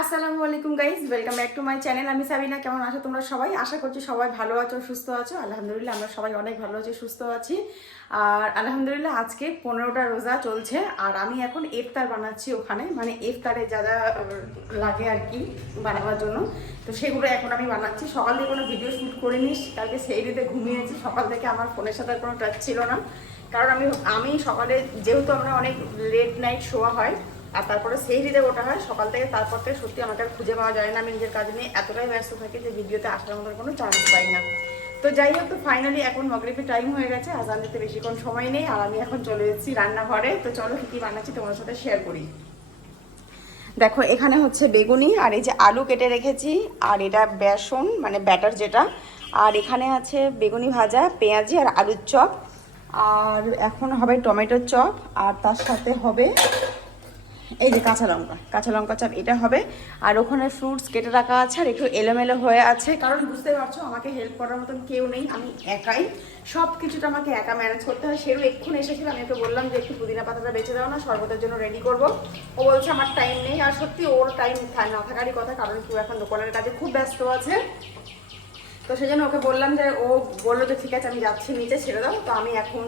আসসালামু আলাইকুম guys welcome back to my channel. আমি সাবিনা, কেমন আছো তোমরা সবাই? আশা করছি সবাই ভালো আছো, সুস্থ আছো। আলহামদুলিল্লাহ, আমরা সবাই অনেক ভালো আছি, সুস্থ আছি। আর আলহামদুলিল্লাহ, আজকে পনেরোটা রোজা চলছে, আর আমি এখন ইফতার বানাচ্ছি ওখানে। মানে ইফতারে যা যা লাগে আর কি বানাবার জন্য। তো সেগুলো এখন আমি বানাচ্ছি। সকাল থেকে কোনো ভিডিও শ্যুট করিনি, কালকে সেই রিতে ঘুমিয়েছি। সকাল থেকে আমার ফোনের সাথে কোনো টাচ ছিল না। কারণ আমি আমি সকালে, যেহেতু আমরা অনেক লেট নাইট শোয়া হয় আর তারপরে সেই দিতে ওটা হয়। সকাল থেকে তারপর থেকে সত্যি আমাকে আর খুঁজে পাওয়া যায় না। আমি নিজের কাজ নিয়ে এতটাই ব্যস্ত থাকি যে ভিডিওতে আসার মতো কোনো চান্স পাই না। তো যাই হোক, তো ফাইনালি এখন মগরিপি টাইম হয়ে গেছে। আজান দিতে বেশিক্ষণ সময় নেই আর আমি এখন চলে এসেছি রান্নাঘরে। তো চলো কি কি বানাচ্ছি তোমার সাথে শেয়ার করি। দেখো, এখানে হচ্ছে বেগুনি আর এই যে আলু কেটে রেখেছি আর এটা বেসন মানে ব্যাটার যেটা। আর এখানে আছে বেগুনি ভাজা, পেঁয়াজি আর আলুর চপ। আর এখন হবে টমেটোর চপ আর তার সাথে হবে এই যে কাঁচা লঙ্কা কাঁচা লঙ্কা চাপ, এটা হবে। আর ওখানে ফ্রুটস কেটে রাখা আছে আর একটু এলোমেলো হয়ে আছে। কারণ বুঝতে পারছ, আমাকে হেল্প করার মতন কেউ নেই, আমি একাই। সব কিছুটা আমাকে একা ম্যানেজ করতে হয়। সেরু এক্ষুনি এসেছিল, আমি ওকে বললাম যে একটু পুদিনা পাতাটা বেঁচে দাও না, শরবতের জন্য রেডি করব। ও বলছে, আমার টাইম নেই। আর সত্যি ওর টাইম না থাকারই কথা, কারণ কেউ এখন দোকানের কাজে খুব ব্যস্ত আছে। তো সেই জন্য ওকে বললাম যে ও বলল যে ঠিক আছে, আমি যাচ্ছি নিচে ছেড়ে দাও। তো আমি এখন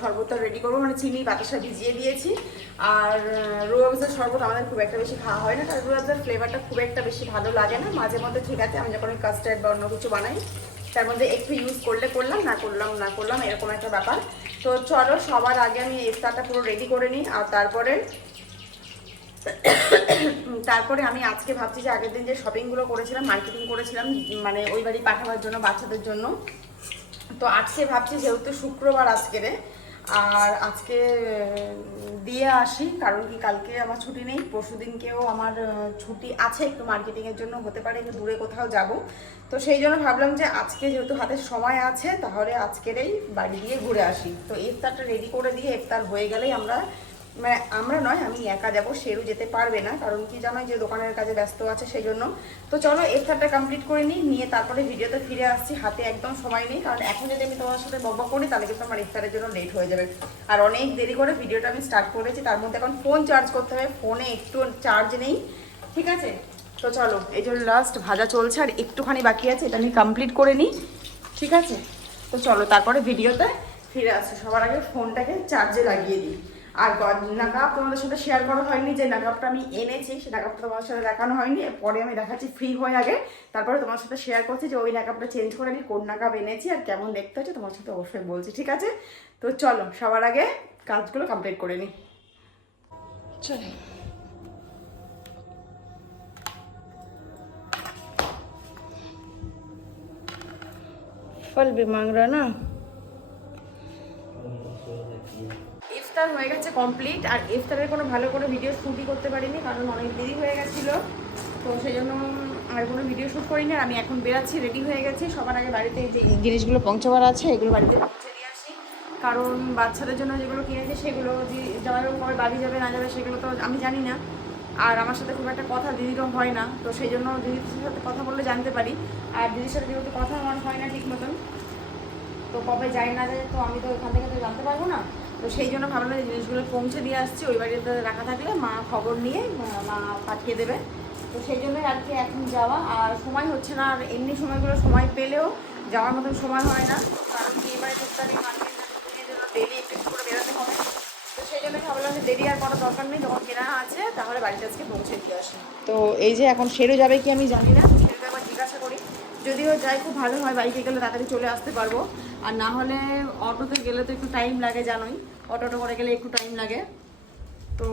শরবতটা রেডি করব। মানে চিনি বাতাসা ভিজিয়ে দিয়েছি। আর রুয়াবজার শরবত আমাদের খুব একটা বেশি খাওয়া হয় না। কারণ রুয়াবজার ফ্লেভারটা খুব একটা বেশি ভালো লাগে না। মাঝে মধ্যে ঠিক আছে, আমি যখন কাস্টার্ড বা অন্য কিছু বানাই, তার মধ্যে একটু ইউজ করলে করলাম, না করলাম না করলাম, এরকম একটা ব্যাপার। তো চলো, সবার আগে আমি ইফতারটা পুরো রেডি করে নিই। আর তারপরে তারপরে আমি আজকে ভাবছি যে আগের দিন যে শপিংগুলো করেছিলাম মার্কেটিং করেছিলাম মানে ওই বাড়ি পাঠাবার জন্য, বাচ্চাদের জন্য। তো আজকে ভাবছি যেহেতু শুক্রবার আজকেরে, আর আজকে দিয়ে আসি, কারণ কি কালকে আমার ছুটি নেই পরশু দিনকেও আমার ছুটি আছে একটু মার্কেটিংয়ের জন্য, হতে পারে একটু দূরে কোথাও যাব। তো সেই জন্য ভাবলাম যে আজকে যেহেতু হাতে সময় আছে, তাহলে আজকেরই বাড়ি দিয়ে ঘুরে আসি। তো ইফতারটা রেডি করে দিয়ে ইফতার হয়ে গেলেই আমরা মানে আমরা নয়, আমি একা যাব, সেরু যেতে পারবে না, কারণ কি জানোই যে দোকানের কাজে ব্যস্ত আছে সেই জন্য তো চলো ইফতারটা কমপ্লিট করে নিই, নিয়ে তারপরে ভিডিওতে ফিরে আসছি, হাতে একদম সময় নেই, কারণ এখন যদি আমি তোমার সাথে বকবক করি, তাহলে কিন্তু আমার ইফতারের জন্য লেট হয়ে যাবে। আর অনেক দেরি করে ভিডিওটা আমি স্টার্ট করেছি, তার মধ্যে এখন ফোন চার্জ করতে হবে ফোনে একটু চার্জ নেই, ঠিক আছে? তো চলো, এই জন্য লাস্ট ভাজা চলছে, আর একটুখানি বাকি আছে, এটা আমি কমপ্লিট করে নিই, ঠিক আছে? তো চলো, তারপরে ভিডিওতে ফিরে আসছি সবার আগে ফোনটাকে চার্জে লাগিয়ে দিই। আর নাকাপ তোমাদের সাথে শেয়ার করা হয়নি যে নাকাপটা আমি এনেছি সে নাকাপটা তোমাদের সাথে দেখানো হয়নি পরে আমি দেখাচ্ছি ফ্রি হয়ে আগে তারপরে তোমার সাথে শেয়ার করছি যে ওই নাকাপটা চেঞ্জ করে আমি কোন নাকাপ এনেছি আর কেমন দেখতে হচ্ছে তোমার সাথে অবশ্যই বলছি ঠিক আছে তো চলো সবার আগে কাজগুলো কমপ্লিট করে নিই চলো फल भी मांग रहा ना হয়ে গেছে কমপ্লিট আর ইফতারের কোনো ভালো করে ভিডিও শ্যুটই করতে পারিনি, কারণ অনেক দেরি হয়ে গেছিল। তো সেই জন্য আর কোনো ভিডিও শ্যুট করিনি, আর আমি এখন বেরাচ্ছি রেডি হয়ে গেছি। সবার আগে বাড়িতে যে জিনিসগুলো পৌঁছাবার আছে, এগুলো বাড়িতে পৌঁছে দিয়ে আসি। কারণ বাচ্চাদের জন্য যেগুলো কিনেছি, সেগুলো যে যারা কবে বাড়ি যাবে, না যাবে, সেগুলো তো আমি জানি না। আর আমার সাথে খুব একটা কথা দিদিরও হয় না, তো সেই জন্য দিদির সাথে কথা বললে জানতে পারি। আর দিদির সাথে যেহেতু কথা আমার হয় না ঠিক মতন, তো কবে যাই না যায় তো আমি তো ওখান থেকে তো জানতে পারব না। তো সেই জন্য ভাবলাম যে জিনিসগুলো পৌঁছে দিয়ে আসছি, ওই বাড়িতে রাখা থাকলে মা খবর নিয়ে, মা- পাঠিয়ে দেবে। তো সেই জন্যই আর কি এখন যাওয়া, আর সময় হচ্ছে না, আর এমনি সময়গুলো সময় পেলেও যাওয়ার মতন সময় হয় না। কারণ কি, এবারে টুকটাকি মার্কেট ডেলি একটু করে বেরোতে হবে। তো সেই জন্য ভাবলাম যে দেরি আর করার দরকার নেই, যখন কেনা আছে, তাহলে বাড়িতে আজকে পৌঁছে দিয়ে আসে। তো এই যে এখন সেরে যাবে কি আমি জানি না তো সেরে একবার জিজ্ঞাসা করি। যদিও যাই, খুব ভালো হয় বাইকে গেলে তাড়াতাড়ি চলে আসতে পারব। আর না হলে অটোতে গেলে তো একটু টাইম লাগে জানোই। অটোটো করে গেলে একটু টাইম লাগে। তো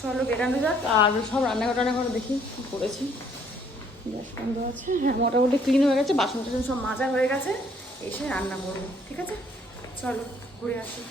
চলো বেরানো যাক আর সব রান্নাঘর টান্নাঘর দেখি কী করেছি। গ্যাস বন্ধ আছে। হ্যাঁ মোটামুটি ক্লিন হয়ে গেছে, বাসন টাসন সব মাজা হয়ে গেছে। এসে রান্না করব, ঠিক আছে? চলো, ঘুরে আসি।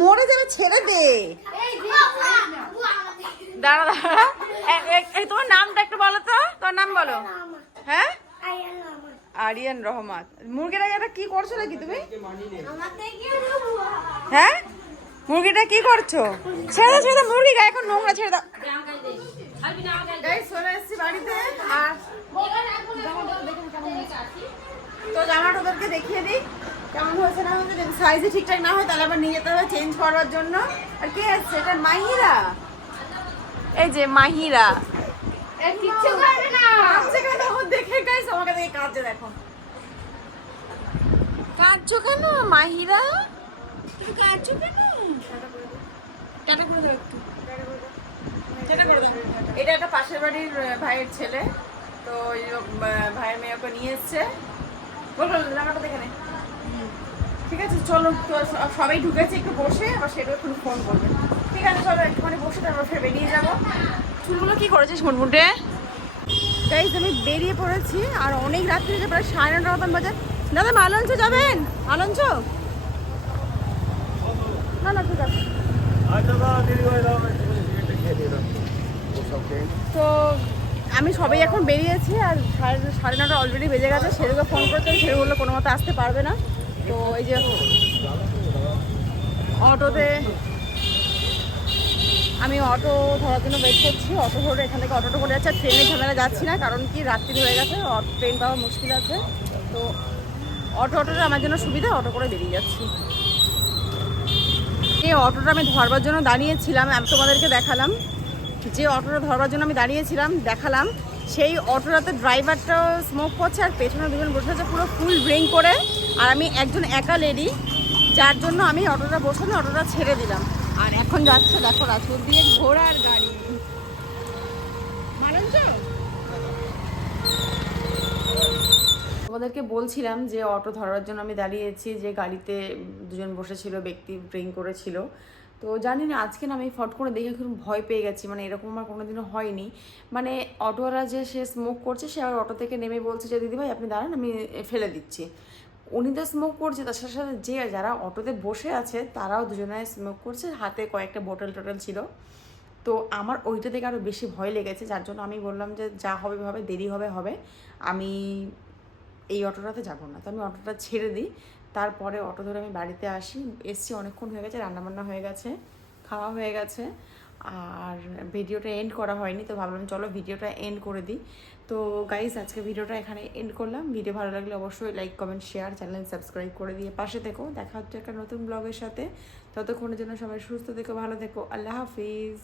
মরে যাবে ছেড়ে দে। দাঁড়া দাঁড়া। তোমার নামটা একটু বলো তো। তোমার নাম বলো। হ্যাঁ? আরিয়ান রহমান। মুরগিটা এটা কি করছ নাকি তুমি? হ্যাঁ? মুরগিটা কি করছ? ছেড়ে দাও, ছেড়ে দাও, মুরগি গায়ে এখন নোংরা ছেড়ে দাও। বাড়িতে। আর তো জামাটা ওদেরকে দেখিয়ে দিই। কেমন হয়েছে না হয়েছে যদি সাইজে ঠিকঠাক না হয় তাহলে আবার নিয়ে যেতে হবে চেঞ্জ করার জন্য। আর কে এটা মাহিরা। এই যে মাহিরা কিচ্ছু করবে না কাঁদছে কেন ও দেখে গাইস আমাকে দেখে। কাঁদছে কেন মাহিরা? তুমি কাঁদছো কেন? টাটা করে দাও। একটু। টাটা করে দাও। এটা একটা পাশের বাড়ির ভাইয়ের ছেলে। তো ওই ভাইয়ের মেয়ে ওকে নিয়ে এসছে। বলো জামাটা দেখে ঠিক আছে চলো তো সবাই ঢুকেছে একটু বসে আবার সেটা একটু ফোন করবে। ঠিক আছে চলো একটুখানি বসে তারপর ফের বেরিয়ে যাব। চুলগুলো কি করেছিস মুনমুনটে গাইজ আমি বেরিয়ে পড়েছি আর অনেক রাত্রি হয়েছে, প্রায় সাড়ে নটা মতন বাজে। দাদা, মালঞ্চ যাবেন? মালঞ্চ? না না, ঠিক আছে। তো আমি সবাই এখন বেরিয়েছি আর সাড়ে সাড়ে নটা অলরেডি বেজে গেছে। সেদিকে ফোন করেছে সে বলল কোনো মতো আসতে পারবে না। তো এই যে অটোতে আমি অটো ধরার জন্য ওয়েট করছি। অটো ধরে এখান থেকে অটোটা করে যাচ্ছে। আর ট্রেনে ঝামেলা যাচ্ছি না, কারণ কি রাত্রি হয়ে গেছে ট্রেন পাওয়া মুশকিল আছে। তো অটো, অটোটা আমার জন্য সুবিধা, অটো করে বেরিয়ে যাচ্ছি। এই অটোটা আমি ধরবার জন্য দাঁড়িয়েছিলাম, আমি তোমাদেরকে দেখালাম। যে অটোটা ধরবার জন্য আমি দাঁড়িয়েছিলাম, দেখালাম। সেই অটোটাতে ড্রাইভারটাও স্মোক করছে, আর পেছনে দুজন বসে আছে, পুরো ফুল ড্রিঙ্ক করে। আর আমি একজন একা লেডি যার জন্য আমি অটোটা বসে অটোটা ছেড়ে দিলাম। আর এখন যাচ্ছে দেখো রাজপুর দিয়ে ঘোড়ার গাড়ি। তোমাদেরকে বলছিলাম যে অটো ধরার জন্য আমি দাঁড়িয়েছি, যে গাড়িতে দুজন বসেছিল, ব্যক্তি ড্রিঙ্ক করেছিল। তো জানি না, আজকে না আমি ফট করে দেখে খুব ভয় পেয়ে গেছি মানে এরকম আমার কোনোদিনও হয়নি। মানে অটোওয়ালা যে সে স্মোক করছে, সে আবার অটো থেকে নেমে বলছে যে, দিদিভাই, আপনি দাঁড়ান, আমি ফেলে দিচ্ছি। উনি তো স্মোক করছে, তার সাথে সাথে যে যারা অটোতে বসে আছে, তারাও দুজনে স্মোক করছে। হাতে কয়েকটা বোতল টোটেল ছিল। তো আমার ওইটা থেকে আরও বেশি ভয় লেগেছে, যার জন্য আমি বললাম যে, যা হবে হবে দেরি হবে হবে। আমি এই অটোটাতে যাব না। তো আমি অটোটা ছেড়ে দিই। তারপরে অটো ধরে আমি বাড়িতে আসি। এসছি, অনেকক্ষণ হয়ে গেছে, রান্নাবান্না হয়ে গেছে, খাওয়া হয়ে গেছে। আর ভিডিওটা এন্ড করা হয়নি, তো ভাবলাম চলো ভিডিওটা এন্ড করে দিই। তো গাইজ আজকে ভিডিওটা এখানে এন্ড করলাম। ভিডিও ভালো লাগলে অবশ্যই like comment share channel subscribe করে দিয়ে পাশে থেকো। দেখা হচ্ছে একটা নতুন ব্লগের সাথে। ততক্ষণের জন্য সবাই সুস্থ থেকো, ভালো থেকো। আল্লাহ হাফিজ।